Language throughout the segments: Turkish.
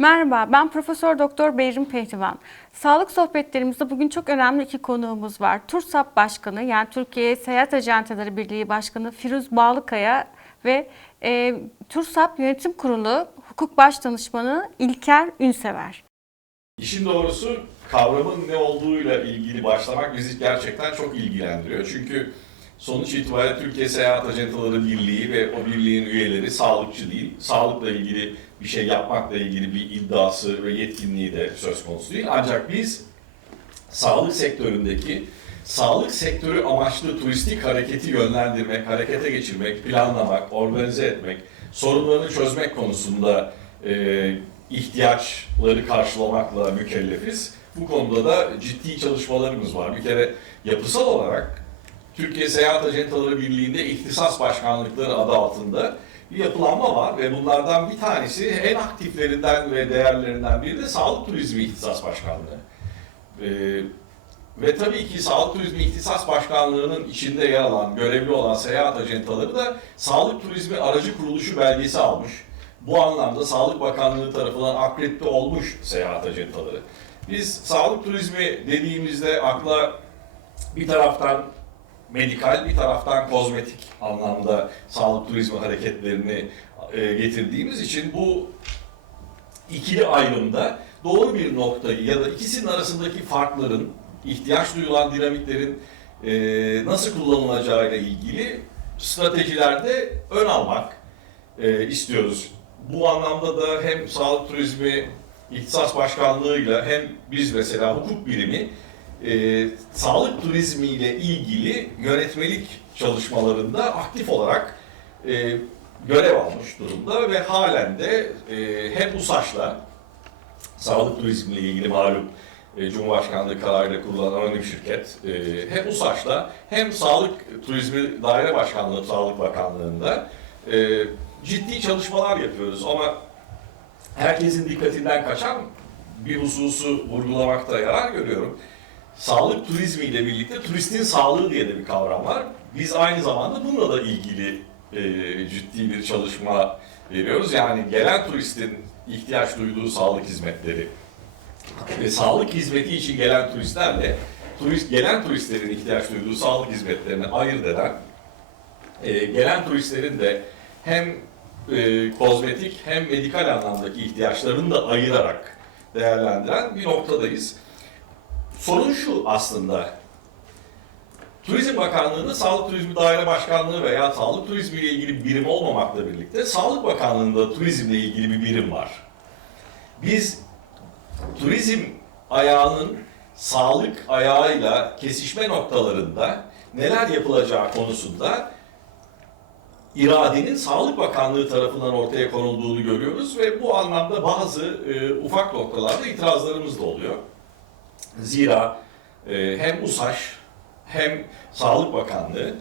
Merhaba, ben Profesör Doktor Beyrin Pehlivan. Sağlık sohbetlerimizde bugün çok önemli iki konuğumuz var. TURSAP Başkanı, yani Türkiye Seyahat Ajantaları Birliği Başkanı Firuz Bağlıkaya ve e, TURSAP Yönetim Kurulu Hukuk Başdanışmanı İlker Ünsever. İşin doğrusu kavramın ne olduğuyla ilgili başlamak bizi gerçekten çok ilgilendiriyor. Çünkü sonuç itibariyle Türkiye Seyahat Ajantaları Birliği ve o birliğin üyeleri sağlıkçı değil. Sağlıkla ilgili bir şey yapmakla ilgili bir iddiası ve yetkinliği de söz konusu değil. Ancak biz sağlık sektöründeki sağlık sektörü amaçlı turistik hareketi yönlendirmek, harekete geçirmek, planlamak, organize etmek, sorunlarını çözmek konusunda e, ihtiyaçları karşılamakla mükellefiz. Bu konuda da ciddi çalışmalarımız var. Bir kere yapısal olarak Türkiye Seyahat Ajantaları Birliği'nde ihtisas başkanlıkları adı altında bir yapılanma var ve bunlardan bir tanesi en aktiflerinden ve değerlerinden biri de sağlık turizmi ihtisas başkanlığı. Ee, ve tabii ki Sağlık Turizmi İhtisas Başkanlığı'nın içinde yer alan, görevli olan seyahat ajantaları da Sağlık Turizmi Aracı Kuruluşu belgesi almış. Bu anlamda Sağlık Bakanlığı tarafından akredite olmuş seyahat ajantaları. Biz sağlık turizmi dediğimizde akla bir taraftan medikal, bir taraftan kozmetik anlamda sağlık turizmi hareketlerini e, getirdiğimiz için bu ikili ayrımda doğru bir noktayı ya da ikisinin arasındaki farkların, ihtiyaç duyulan dinamiklerin e, nasıl kullanılacağıyla ilgili stratejilerde ön almak e, istiyoruz. Bu anlamda da hem sağlık turizmi ihtisas başkanlığıyla hem biz mesela hukuk birimi e, sağlık turizmi ile ilgili yönetmelik çalışmalarında aktif olarak e, görev almış durumda ve halen de e, hem USAŞ'la sağlık turizmi ile ilgili malum e, Cumhurbaşkanlığı kararıyla kurulan anonim şirket e, hem USAŞ'la hem Sağlık Turizmi Daire Başkanlığı Sağlık Bakanlığı'nda e, ciddi çalışmalar yapıyoruz ama herkesin dikkatinden kaçan bir hususu vurgulamakta yarar görüyorum. Sağlık turizmi ile birlikte turistin sağlığı diye de bir kavram var. Biz aynı zamanda bununla da ilgili e, ciddi bir çalışma veriyoruz. Yani gelen turistin ihtiyaç duyduğu sağlık hizmetleri ve sağlık hizmeti için gelen turistlerle turist gelen turistlerin ihtiyaç duyduğu sağlık hizmetlerini ayırt eden e, gelen turistlerin de hem e, kozmetik hem medikal anlamdaki ihtiyaçlarını da ayırarak değerlendiren bir noktadayız. Sorun şu aslında. Turizm Bakanlığı'nda Sağlık Turizmi Daire Başkanlığı veya Sağlık Turizmi ile ilgili bir birim olmamakla birlikte Sağlık Bakanlığı'nda turizmle ilgili bir birim var. Biz turizm ayağının sağlık ayağıyla kesişme noktalarında neler yapılacağı konusunda iradenin Sağlık Bakanlığı tarafından ortaya konulduğunu görüyoruz ve bu anlamda bazı e, ufak noktalarda itirazlarımız da oluyor. Zira e, hem USAŞ hem Sağlık Bakanlığı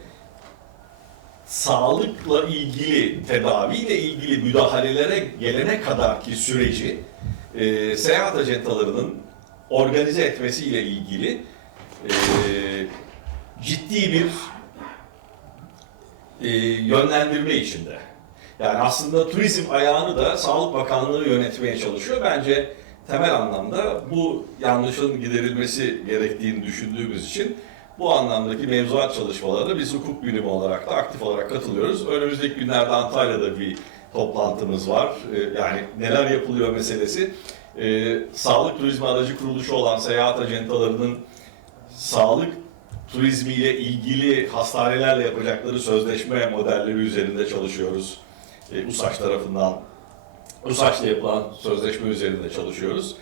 sağlıkla ilgili, tedaviyle ilgili müdahalelere gelene kadarki süreci e, seyahat ajantalarının organize etmesiyle ilgili e, ciddi bir e, yönlendirme içinde. Yani aslında turizm ayağını da Sağlık Bakanlığı yönetmeye çalışıyor. Bence temel anlamda bu yanlışın giderilmesi gerektiğini düşündüğümüz için bu anlamdaki mevzuat çalışmalarına biz hukuk birimi olarak da aktif olarak katılıyoruz. Önümüzdeki günlerde Antalya'da bir toplantımız var. Ee, Yani neler yapılıyor meselesi. Ee, Sağlık Turizmi Aracı Kuruluşu olan seyahat ajantalarının sağlık turizmiyle ilgili hastanelerle yapacakları sözleşme modelleri üzerinde çalışıyoruz. Ee, USAŞ tarafından USAŞ'la yapılan sözleşme üzerinde çalışıyoruz.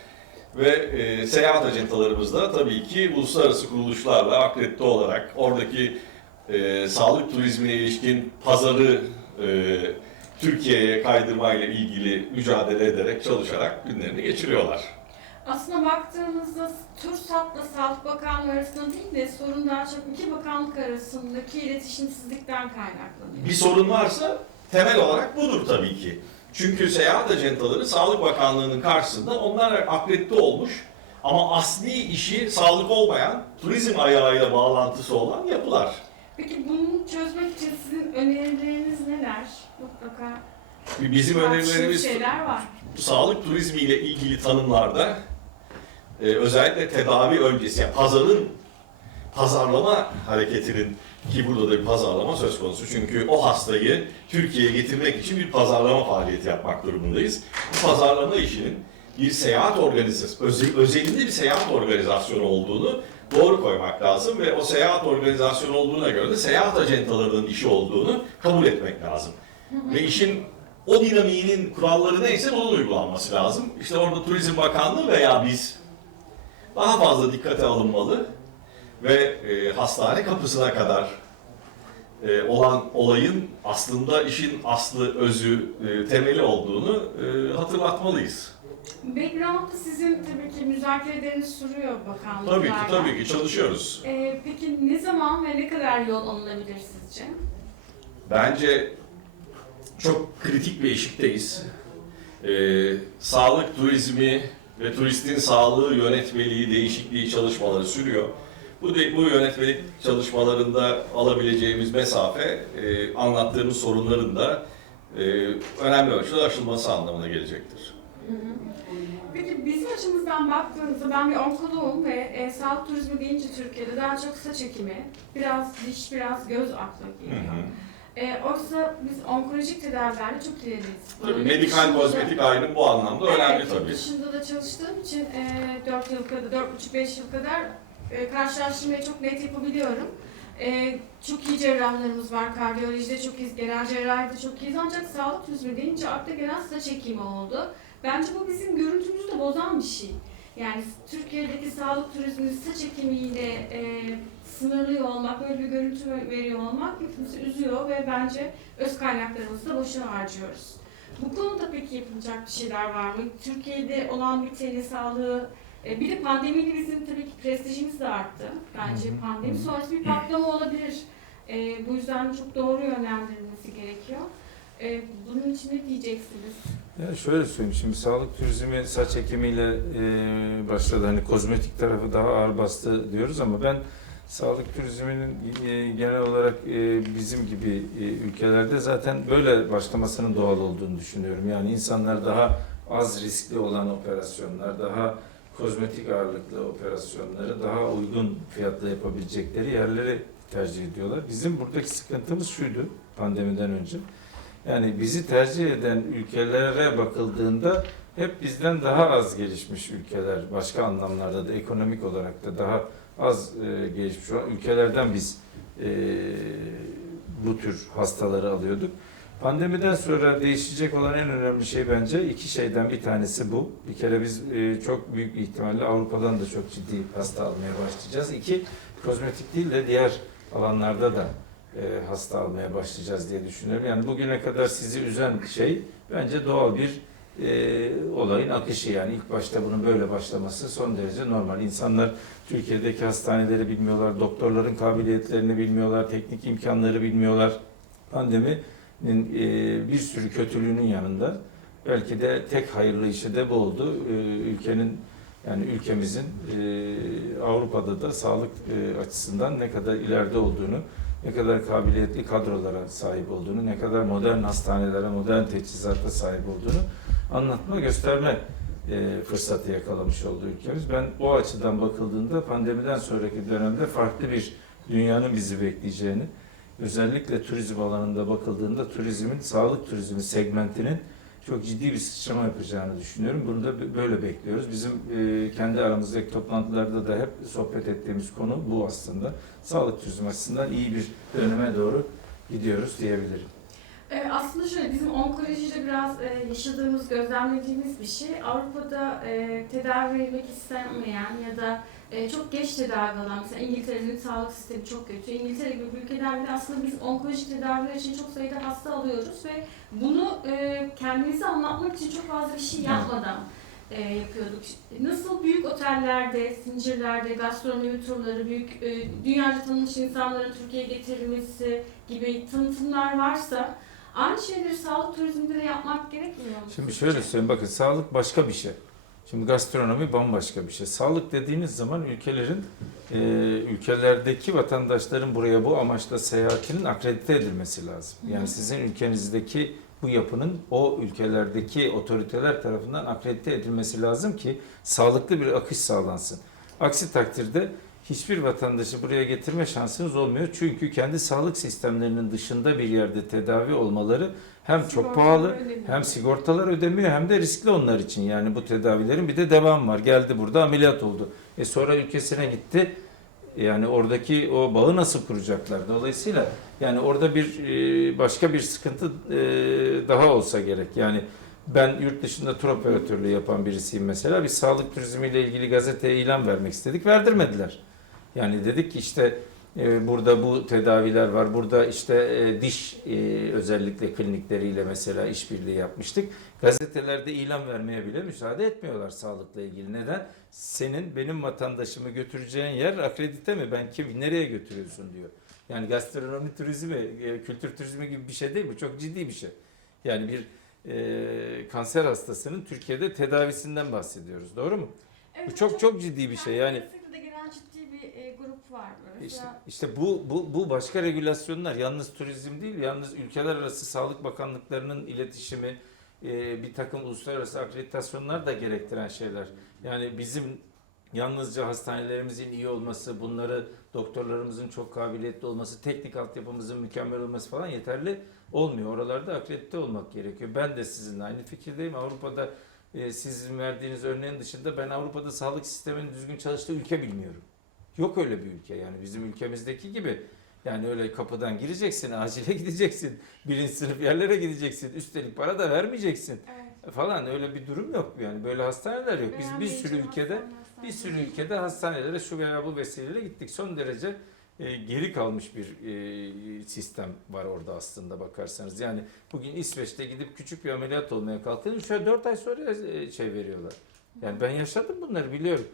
Ve e, seyahat ajantalarımız da tabii ki uluslararası kuruluşlarla akredite olarak oradaki e, sağlık turizmine ilişkin pazarı e, Türkiye'ye kaydırmayla ilgili mücadele ederek, çalışarak günlerini geçiriyorlar. Aslında baktığımızda TURSAP'la Sağlık Bakanlığı arasında değil de sorun daha çok iki bakanlık arasındaki iletişimsizlikten kaynaklanıyor. Bir sorun varsa temel olarak budur tabii ki. Çünkü seyahat ajantaları Sağlık Bakanlığı'nın karşısında onlar akredite olmuş ama asli işi sağlık olmayan, turizm ayağıyla bağlantısı olan yapılar. Peki bunu çözmek için sizin önerileriniz neler? Mutlaka Bizim önerilerimiz şeyler var. sağlık turizmi ile ilgili tanımlarda e, özellikle tedavi öncesi, yani pazarın pazarlama hareketinin ki burada da bir pazarlama söz konusu. Çünkü o hastayı Türkiye'ye getirmek için bir pazarlama faaliyeti yapmak durumundayız. Bu pazarlama işinin bir seyahat organizasyonu, özel, özelinde bir seyahat organizasyonu olduğunu doğru koymak lazım ve o seyahat organizasyonu olduğuna göre de seyahat acentalarının işi olduğunu kabul etmek lazım. Ve işin o dinamiğinin kuralları neyse onun uygulanması lazım. İşte orada Turizm Bakanlığı veya biz daha fazla dikkate alınmalı ve e, hastane kapısına kadar e, olan olayın aslında işin aslı, özü, e, temeli olduğunu e, hatırlatmalıyız. Background'da sizin tabii ki müzakereleriniz sürüyor bakanlıklarla. Tabii ki, tabii ki çalışıyoruz. Ee, peki ne zaman ve ne kadar yol alınabilir sizce? Bence çok kritik bir eşikteyiz. Ee, sağlık turizmi ve turistin sağlığı yönetmeliği, değişikliği çalışmaları sürüyor. Bu, bu yönetmelik çalışmalarında alabileceğimiz mesafe, e, anlattığımız sorunların da e, önemli ölçüde aşılması anlamına gelecektir. Peki bizim açımızdan baktığımızda ben bir onkoloğum ve e, sağlık turizmi deyince Türkiye'de daha çok saç ekimi, biraz diş, biraz göz akla geliyor. hı. E, oysa biz onkolojik tedavilerde çok ileriyiz. Tabii medikal dışında- kozmetik ayrım bu anlamda önemli evet, yurt tabii. dışında da çalıştığım için e, 4 yıl kadar, 4,5-5 yıl kadar e, karşılaştırmayı çok net yapabiliyorum. E, çok iyi cerrahlarımız var, kardiyolojide çok iyiyiz, genel cerrahide çok iyiyiz ancak sağlık turizmi deyince akla gelen saç ekimi oldu. Bence bu bizim görüntümüzü de bozan bir şey. Yani Türkiye'deki sağlık turizmini saç ekimiyle e, sınırlıyor olmak, böyle bir görüntü veriyor olmak hepimizi üzüyor ve bence öz kaynaklarımızı da boşuna harcıyoruz. Bu konuda peki yapılacak bir şeyler var mı? Türkiye'de olan biteni sağlığı, e, bir de pandemiyle bizim tabii ki prestijimiz de arttı. Bence pandemi sonrası bir patlama olabilir. E, bu yüzden çok doğru yönlendirilmesi gerekiyor. E, bunun için ne diyeceksiniz? Ya şöyle söyleyeyim şimdi sağlık turizmi saç ekimiyle e, başladı. Hani kozmetik tarafı daha ağır bastı diyoruz ama ben sağlık turizminin e, genel olarak e, bizim gibi e, ülkelerde zaten böyle başlamasının doğal olduğunu düşünüyorum. Yani insanlar daha az riskli olan operasyonlar, daha kozmetik ağırlıklı operasyonları daha uygun fiyatla yapabilecekleri yerleri tercih ediyorlar. Bizim buradaki sıkıntımız şuydu pandemiden önce. Yani bizi tercih eden ülkelere bakıldığında hep bizden daha az gelişmiş ülkeler, başka anlamlarda da ekonomik olarak da daha az e, gelişmiş ülkelerden biz e, bu tür hastaları alıyorduk. Pandemiden sonra değişecek olan en önemli şey bence iki şeyden bir tanesi bu. Bir kere biz e, çok büyük ihtimalle Avrupa'dan da çok ciddi hasta almaya başlayacağız. İki, kozmetik değil de diğer alanlarda da e, hasta almaya başlayacağız diye düşünüyorum. Yani bugüne kadar sizi üzen şey bence doğal bir e, olayın akışı yani ilk başta bunun böyle başlaması son derece normal. İnsanlar Türkiye'deki hastaneleri bilmiyorlar, doktorların kabiliyetlerini bilmiyorlar, teknik imkanları bilmiyorlar. Pandeminin e, bir sürü kötülüğünün yanında belki de tek hayırlı işi de bu oldu. E, ülkenin yani ülkemizin e, Avrupa'da da sağlık e, açısından ne kadar ileride olduğunu ne kadar kabiliyetli kadrolara sahip olduğunu, ne kadar modern hastanelere, modern teçhizata sahip olduğunu anlatma, gösterme e, fırsatı yakalamış oldu ülkemiz. Ben o açıdan bakıldığında pandemiden sonraki dönemde farklı bir dünyanın bizi bekleyeceğini, özellikle turizm alanında bakıldığında turizmin, sağlık turizmi segmentinin çok ciddi bir sıçrama yapacağını düşünüyorum. Bunu da böyle bekliyoruz. Bizim e, kendi aramızdaki toplantılarda da hep sohbet ettiğimiz konu bu aslında. Sağlık turizmi açısından iyi bir döneme doğru gidiyoruz diyebilirim. E, aslında şöyle bizim onkolojide biraz e, yaşadığımız, gözlemlediğimiz bir şey. Avrupa'da e, tedavi verilmek istenmeyen ya da e, çok geç tedavi alan, mesela İngiltere'nin sağlık sistemi çok kötü. İngiltere gibi ülkelerde bile aslında biz onkolojik tedaviler için çok sayıda hasta alıyoruz ve bunu e, kendimize anlatmak için çok fazla bir şey yapmadan e, yapıyorduk. Nasıl büyük otellerde, zincirlerde, gastronomi turları, büyük e, dünyaca tanınmış insanların Türkiye'ye getirilmesi gibi tanıtımlar varsa Aynı şeyleri sağlık turizminde de yapmak gerekmiyor mu? Şimdi şöyle söyleyeyim bakın sağlık başka bir şey. Şimdi gastronomi bambaşka bir şey. Sağlık dediğiniz zaman ülkelerin e, ülkelerdeki vatandaşların buraya bu amaçla seyahatinin akredite edilmesi lazım. Yani sizin ülkenizdeki bu yapının o ülkelerdeki otoriteler tarafından akredite edilmesi lazım ki sağlıklı bir akış sağlansın. Aksi takdirde hiçbir vatandaşı buraya getirme şansınız olmuyor. Çünkü kendi sağlık sistemlerinin dışında bir yerde tedavi olmaları hem çok pahalı ödemiyor. hem sigortalar ödemiyor hem de riskli onlar için. Yani bu tedavilerin bir de devam var. Geldi burada ameliyat oldu. E sonra ülkesine gitti. Yani oradaki o bağı nasıl kuracaklar? Dolayısıyla yani orada bir e, başka bir sıkıntı e, daha olsa gerek. Yani ben yurt dışında tur operatörlüğü yapan birisiyim mesela. Bir sağlık turizmiyle ilgili gazeteye ilan vermek istedik. Verdirmediler. Yani dedik ki işte e, burada bu tedaviler var. Burada işte e, diş e, özellikle klinikleriyle mesela işbirliği yapmıştık. Gazetelerde ilan vermeye bile müsaade etmiyorlar sağlıkla ilgili. Neden? Senin benim vatandaşımı götüreceğin yer akredite mi? Ben kim nereye götürüyorsun diyor. Yani gastronomi turizmi, e, kültür turizmi gibi bir şey değil bu. Çok ciddi bir şey. Yani bir e, kanser hastasının Türkiye'de tedavisinden bahsediyoruz. Doğru mu? Evet, Bu çok çok ciddi bir şey. Yani Kesinlikle gelen ciddi bir grup var. Mesela İşte, işte bu, bu, bu başka regülasyonlar yalnız turizm değil, yalnız ülkeler arası sağlık bakanlıklarının iletişimi, e, bir takım uluslararası akreditasyonlar da gerektiren şeyler. Yani bizim yalnızca hastanelerimizin iyi olması, bunları doktorlarımızın çok kabiliyetli olması, teknik altyapımızın mükemmel olması falan yeterli olmuyor. Oralarda akredite olmak gerekiyor. Ben de sizinle aynı fikirdeyim. Avrupa'da e, sizin verdiğiniz örneğin dışında ben Avrupa'da sağlık sisteminin düzgün çalıştığı ülke bilmiyorum. Yok öyle bir ülke yani bizim ülkemizdeki gibi. Yani öyle kapıdan gireceksin, acile gideceksin, birinci sınıf yerlere gideceksin, üstelik para da vermeyeceksin evet. falan öyle bir durum yok yani böyle hastaneler yok. Biz bir sürü ülkede bir sürü ülkede hastanelere şu veya bu vesileyle gittik. Son derece e, geri kalmış bir e, sistem var orada aslında bakarsanız. Yani bugün İsveç'te gidip küçük bir ameliyat olmaya kalktığında 3 ay 4 ay sonra e, şey veriyorlar. Yani ben yaşadım bunları biliyorum.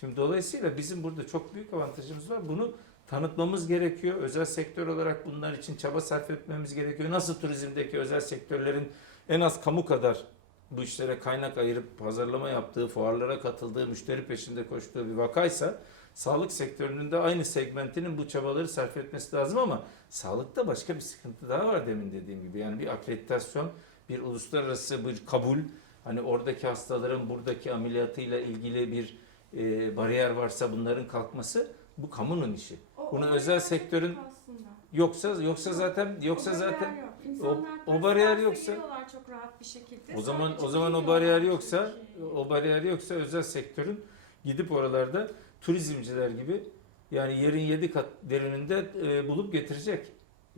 Şimdi dolayısıyla bizim burada çok büyük avantajımız var. Bunu tanıtmamız gerekiyor. Özel sektör olarak bunlar için çaba sarf etmemiz gerekiyor. Nasıl turizmdeki özel sektörlerin en az kamu kadar bu işlere kaynak ayırıp pazarlama yaptığı, fuarlara katıldığı, müşteri peşinde koştuğu bir vakaysa sağlık sektörünün de aynı segmentinin bu çabaları sarf etmesi lazım ama sağlıkta başka bir sıkıntı daha var demin dediğim gibi. Yani bir akreditasyon, bir uluslararası bir kabul, hani oradaki hastaların buradaki ameliyatıyla ilgili bir e, bariyer varsa bunların kalkması bu kamunun işi. O- Bunu o özel sektörün- aslında. Yoksa yoksa zaten yoksa O zaten yok. o- İnsanlar o bariyer yoksa- çok rahat bir şekilde. O zaman Sadece o zaman o bariyer yoksa şey. o bariyer yoksa özel sektörün gidip oralarda turizmciler gibi yani yerin yedi kat derininde e, bulup getirecek.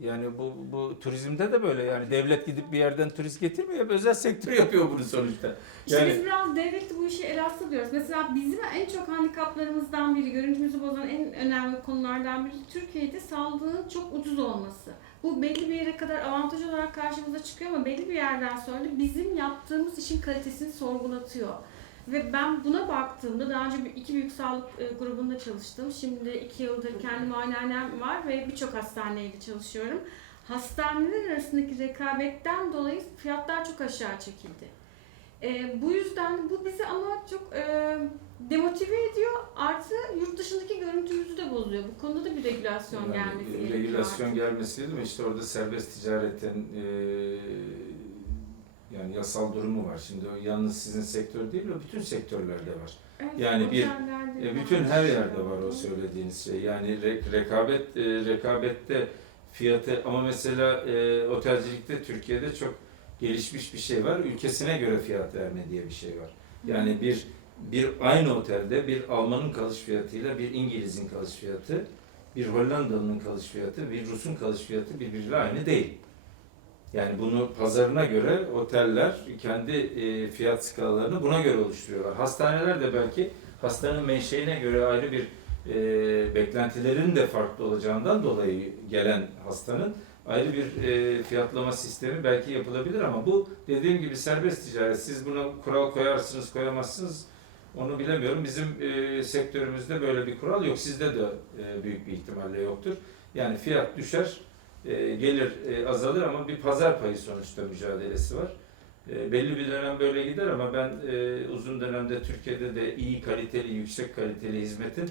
Yani bu, bu turizmde de böyle yani devlet gidip bir yerden turist getirmiyor. Özel sektör yapıyor bunu sonuçta. İşte Yani biz biraz devletli bu işi el atsa diyoruz. Mesela bizim en çok handikaplarımızdan biri, görüntümüzü bozan en önemli konulardan biri Türkiye'de sağlığın çok ucuz olması. Bu belli bir yere kadar avantaj olarak karşımıza çıkıyor ama belli bir yerden sonra bizim yaptığımız işin kalitesini sorgulatıyor. Ve ben buna baktığımda daha önce bir- iki büyük sağlık e, grubunda çalıştım. Şimdi iki yıldır kendi muayenehanem var ve birçok hastaneyle çalışıyorum. Hastaneler arasındaki rekabetten dolayı fiyatlar çok aşağı çekildi. E, bu yüzden bu bizi ama çok e, demotive ediyor. Artı yurt dışındaki görüntümüzü de bozuyor. Bu konuda da bir regülasyon Yani gelmesi gerekiyor. regülasyon artık. gelmesi değil mi? İşte orada serbest ticaretin e, yani yasal durumu var. Şimdi o yalnız sizin sektör değil, o bütün sektörlerde var. Evet, yani bir- otellerde E, var. bütün her yerde var o söylediğiniz şey. Yani re- rekabet e, rekabette fiyatı ama mesela e, otelcilikte Türkiye'de çok gelişmiş bir şey var. Ülkesine göre fiyat verme diye bir şey var. Yani bir bir aynı otelde bir Almanın kalış fiyatıyla bir İngiliz'in kalış fiyatı, bir Hollandalı'nın kalış fiyatı, bir Rus'un kalış fiyatı birbiriyle aynı değil. Yani bunu pazarına göre oteller kendi e, fiyat skalalarını buna göre oluşturuyorlar. Hastaneler de belki hastanın menşeine göre ayrı bir e, beklentilerin de farklı olacağından dolayı gelen hastanın ayrı bir e, fiyatlama sistemi belki yapılabilir ama bu dediğim gibi serbest ticaret. Siz buna kural koyarsınız koyamazsınız onu bilemiyorum. Bizim e, sektörümüzde böyle bir kural yok. Sizde de e, büyük bir ihtimalle yoktur. Yani fiyat düşer, e, gelir e, azalır ama bir pazar payı sonuçta mücadelesi var. E, belli bir dönem böyle gider ama ben uzun dönemde Türkiye'de de iyi kaliteli, yüksek kaliteli hizmetin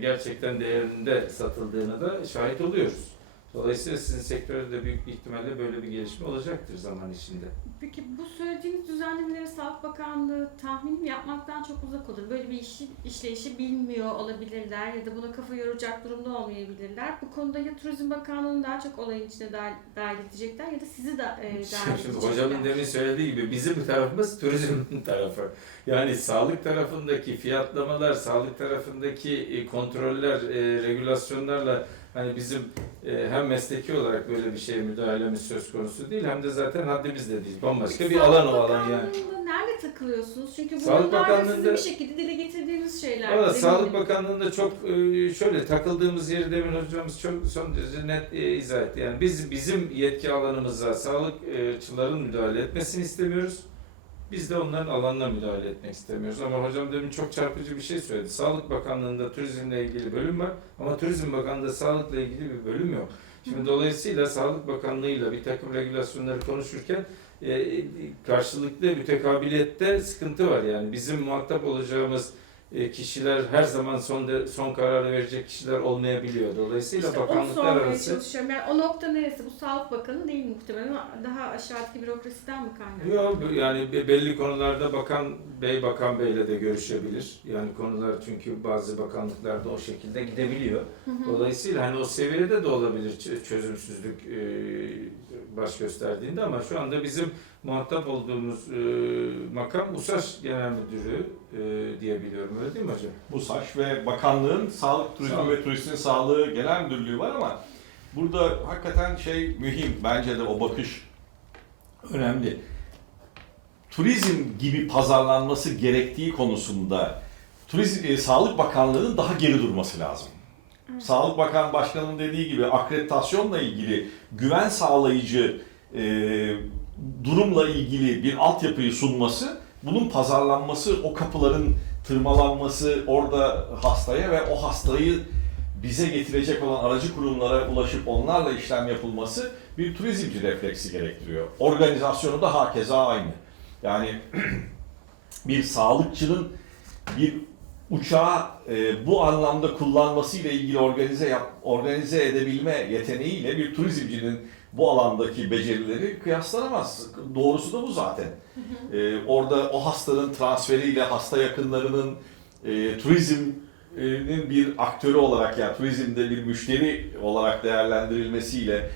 gerçekten değerinde satıldığını da şahit oluyoruz. Dolayısıyla sizin sektörde de büyük bir ihtimalle böyle bir gelişme olacaktır zaman içinde. Peki bu söylediğiniz düzenlemeleri Sağlık Bakanlığı tahminim yapmaktan çok uzak olur. Böyle bir işi, işleyişi bilmiyor olabilirler ya da buna kafa yoracak durumda olmayabilirler. Bu konuda ya Turizm Bakanlığı'nı daha çok olayın içine dahil, dahil edecekler ya da sizi de e, dahil Şimdi edecekler. hocamın demin söylediği gibi bizim tarafımız turizm tarafı. Yani sağlık tarafındaki fiyatlamalar, sağlık tarafındaki e, kontroller, e, regülasyonlarla hani bizim e, hem mesleki olarak böyle bir şeye müdahalemiz söz konusu değil hem de zaten haddimiz de değil. Bambaşka bir alan o alan yani. Bakanlığı'nda nerede takılıyorsunuz? Çünkü Sağlık bunlar da sizin Bakanlığı'nda- bir şekilde dile getirdiğiniz şeyler. Valla. Sağlık Bakanlığı'nda çok e, şöyle takıldığımız yeri demin hocamız çok son derece net e, izah etti. Yani biz bizim yetki alanımıza sağlıkçıların müdahale etmesini istemiyoruz. Biz de onların alanına müdahale etmek istemiyoruz. Ama hocam demin çok çarpıcı bir şey söyledi. Sağlık Bakanlığı'nda turizmle ilgili bölüm var ama Turizm Bakanlığı'nda sağlıkla ilgili bir bölüm yok. Şimdi dolayısıyla Sağlık Bakanlığı'yla bir takım regülasyonları konuşurken e, karşılıklı mütekabiliyette sıkıntı var. Yani bizim muhatap olacağımız kişiler her zaman son de, son kararı verecek kişiler olmayabiliyor. Dolayısıyla İşte bakanlıklar arası çalışıyorum. Yani o nokta neresi? Bu Sağlık Bakanı değil muhtemelen. Daha aşağıdaki bürokrasiden mi kaynaklı? Yok yani be- belli konularda bakan bey bakan beyle de görüşebilir. Yani konular çünkü bazı bakanlıklarda o şekilde gidebiliyor. Dolayısıyla hani o seviyede de olabilir çözümsüzlük e, baş gösterdiğinde ama şu anda bizim muhatap olduğumuz e, makam USAŞ Genel Müdürü e, diyebiliyorum. Öyle değil mi hocam? BUSAŞ ve bakanlığın Sağlık, Turizm Sağlık. ve Turistin Sağlığı Genel Müdürlüğü var ama burada hakikaten şey mühim. Bence de o bakış önemli. Turizm gibi pazarlanması gerektiği konusunda Turizm, e, Sağlık Bakanlığı'nın daha geri durması lazım. Sağlık Bakan Başkanı'nın dediği gibi akreditasyonla ilgili güven sağlayıcı e, durumla ilgili bir altyapıyı sunması, bunun pazarlanması, o kapıların tırmalanması orada hastaya ve o hastayı bize getirecek olan aracı kurumlara ulaşıp onlarla işlem yapılması bir turizmci refleksi gerektiriyor. Organizasyonu da hakeza aynı. Yani bir sağlıkçının bir uçağı e, bu anlamda kullanmasıyla ilgili organize yap, organize edebilme yeteneğiyle bir turizmcinin bu alandaki becerileri kıyaslanamaz. Doğrusu da bu zaten. E, orada o hastanın transferiyle hasta yakınlarının e, turizmin bir aktörü olarak yani turizmde bir müşteri olarak değerlendirilmesiyle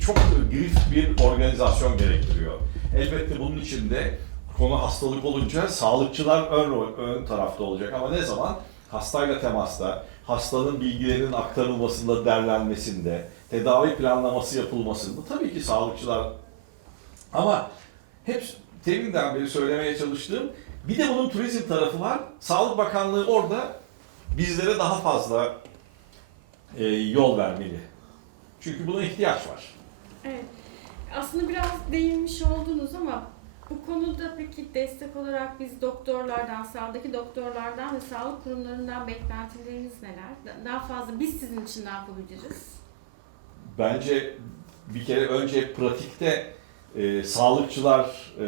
çok girift bir organizasyon gerektiriyor. Elbette bunun için de konu hastalık olunca sağlıkçılar ön, rol- ön tarafta olacak ama ne zaman? Hastayla temasta, hastanın bilgilerinin aktarılmasında, derlenmesinde, tedavi planlaması yapılmasında tabii ki sağlıkçılar ama hep teminden beri söylemeye çalıştığım bir de bunun turizm tarafı var. Sağlık Bakanlığı orada bizlere daha fazla e, yol vermeli. Çünkü buna ihtiyaç var. Evet. Aslında biraz değinmiş oldunuz ama bu konuda peki destek olarak biz doktorlardan, sahadaki doktorlardan ve sağlık kurumlarından beklentileriniz neler? Daha fazla biz sizin için ne yapabiliriz? Bence bir kere önce pratikte e, sağlıkçılar, e,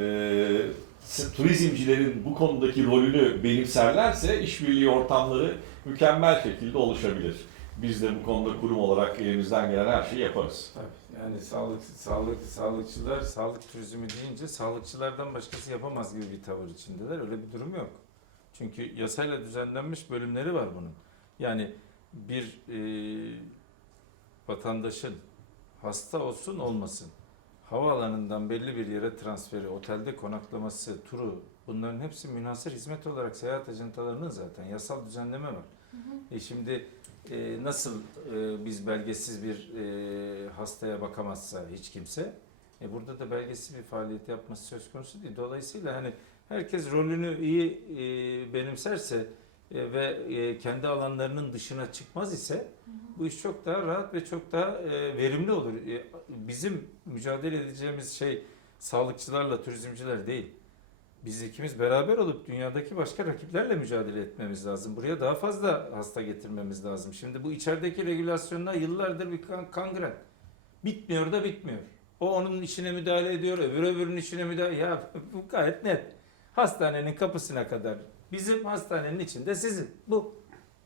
turizmcilerin bu konudaki rolünü benimserlerse işbirliği ortamları mükemmel şekilde oluşabilir. Biz de bu konuda kurum olarak elimizden gelen her şeyi yaparız. Tabii. Yani sağlık sağlık sağlıkçılar sağlık turizmi deyince sağlıkçılardan başkası yapamaz gibi bir tavır içindeler. Öyle bir durum yok. Çünkü yasayla düzenlenmiş bölümleri var bunun. Yani bir e, vatandaşın hasta olsun olmasın havaalanından belli bir yere transferi, otelde konaklaması, turu bunların hepsi münhasır hizmet olarak seyahat ajantalarının zaten yasal düzenleme var. E şimdi e, nasıl e, biz belgesiz bir e, hastaya bakamazsa hiç kimse, e, burada da belgesiz bir faaliyet yapması söz konusu değil. Dolayısıyla hani herkes rolünü iyi e, benimserse e, ve e, kendi alanlarının dışına çıkmaz ise bu iş çok daha rahat ve çok daha e, verimli olur. E, bizim mücadele edeceğimiz şey sağlıkçılarla turizmciler değil. Biz ikimiz beraber olup dünyadaki başka rakiplerle mücadele etmemiz lazım. Buraya daha fazla hasta getirmemiz lazım. Şimdi bu içerideki regülasyonlar yıllardır bir kan- kangren. Bitmiyor da bitmiyor. O onun işine müdahale ediyor, öbür öbürünün işine müdahale... Ya bu gayet net. Hastanenin kapısına kadar bizim hastanenin içinde sizin. Bu.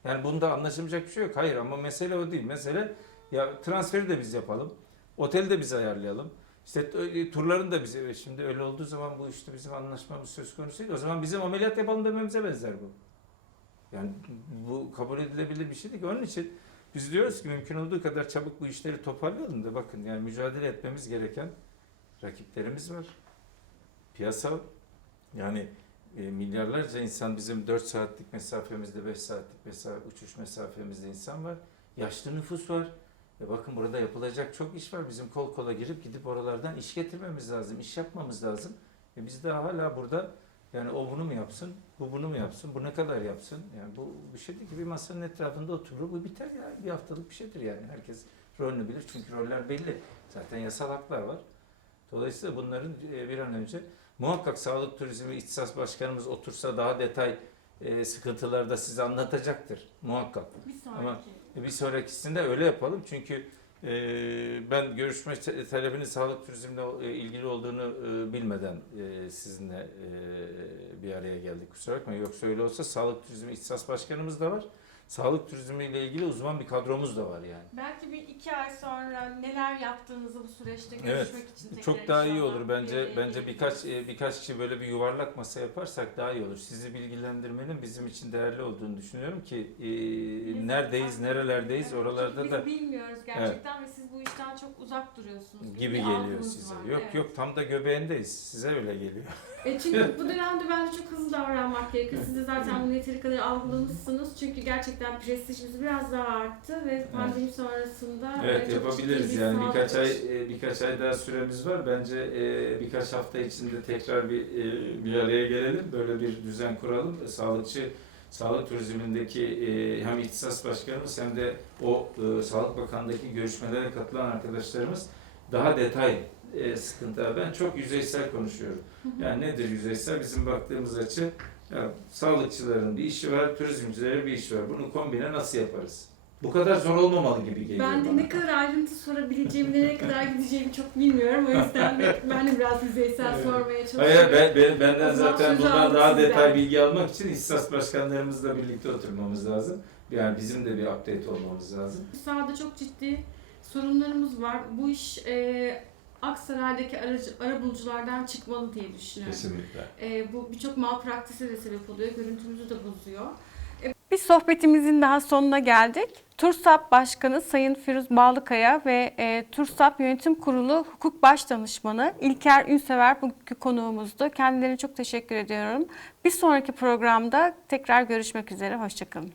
Yani bunda anlaşılacak bir şey yok. Hayır ama mesele o değil. Mesele Ya transferi de biz yapalım. Oteli de biz ayarlayalım. İşte e, turların da bize şimdi öyle olduğu zaman bu işte bizim anlaşmamız söz konusu değil. O zaman bizim ameliyat yapalım dememize benzer bu. Yani bu kabul edilebilir bir şey değil. Onun için biz diyoruz ki mümkün olduğu kadar çabuk bu işleri toparlayalım da bakın yani mücadele etmemiz gereken rakiplerimiz var. Piyasa yani e, milyarlarca insan bizim 4 saatlik mesafemizde 5 saatlik mesafe, uçuş mesafemizde insan var. Yaşlı nüfus var. E bakın burada yapılacak çok iş var. Bizim kol kola girip gidip oralardan iş getirmemiz lazım, iş yapmamız lazım. E biz de hala burada yani o bunu mu yapsın, bu bunu mu yapsın, bu ne kadar yapsın? Yani bu bir şey değil ki bir masanın etrafında oturur, bu biter ya. Bir haftalık bir şeydir yani. Herkes rolünü bilir çünkü roller belli. Zaten yasal haklar var. Dolayısıyla bunların e, bir an önce muhakkak Sağlık Turizmi İhtisas Başkanımız otursa daha detay e, sıkıntıları da size anlatacaktır. Muhakkak. Bir sonraki. Ama- Bir sonrakisinde öyle yapalım çünkü e, ben görüşme talebinin sağlık turizmle e, ilgili olduğunu e, bilmeden e, sizinle e, bir araya geldik. Kusura bakmayın. Yoksa öyle olsa sağlık turizmi ihtisas başkanımız da var. Sağlık turizmi ile ilgili uzman bir kadromuz da var yani. Belki bir iki ay sonra neler yaptığınızı bu süreçte Evet, görüşmek için tekrar Çok daha iyi olur bence. bir Bence birkaç e, birkaç kişi böyle bir yuvarlak masa yaparsak daha iyi olur. Sizi bilgilendirmenin bizim için değerli olduğunu düşünüyorum ki e, Biz- neredeyiz, nerelerdeyiz, Evet, oralarda çünkü da biz bilmiyoruz gerçekten ve siz bu işten çok uzak duruyorsunuz. gibi bir geliyor size. var, Yok evet. yok tam da göbeğindeyiz. Size öyle geliyor. E çünkü bu dönemde bence çok hızlı davranmak gerekiyor. Siz de zaten bunu yeteri kadar algılamışsınız. Çünkü gerçekten prestijimiz biraz daha arttı ve pandemi sonrasında Evet e, çok yapabiliriz yani sağlık birkaç ay e, birkaç ay daha süremiz var. Bence e, birkaç hafta içinde tekrar bir e, bir araya gelelim. Böyle bir düzen kuralım. E, Sağlıkçı Sağlık turizmindeki e, hem ihtisas başkanımız hem de o e, Sağlık Bakanlığı'ndaki görüşmelere katılan arkadaşlarımız daha detay e, sıkıntılar. Ben çok yüzeysel konuşuyorum. Yani nedir yüzeysel? Bizim baktığımız açı ya, sağlıkçıların bir işi var, turizmcilerin bir işi var. Bunu kombine nasıl yaparız? Bu kadar zor olmamalı gibi geliyor Ben de bana. ne kadar ayrıntı sorabileceğimi, nereye kadar gideceğimi çok bilmiyorum. O yüzden de ben de biraz yüzeysel Evet. sormaya çalışıyorum. Hayır ben, ben- benden O zaman zaten bundan daha sizden. detay bilgi almak için ihtisas başkanlarımızla birlikte oturmamız lazım. Yani bizim de bir update olmamız lazım. Sahada çok ciddi sorunlarımız var. Bu iş e, Aksaray'daki aracı, arabuluculardan çıkmalı diye düşünüyorum. Kesinlikle. E, bu birçok malpraktise de sebep oluyor. Görüntümüzü de bozuyor. Bir sohbetimizin daha sonuna geldik. TURSAP Başkanı Sayın Firuz Bağlıkaya ve e, TURSAP Yönetim Kurulu Hukuk Baş Danışmanı İlker Ünsever bugünkü konuğumuzdu. Kendilerine çok teşekkür ediyorum. Bir sonraki programda tekrar görüşmek üzere. Hoşçakalın.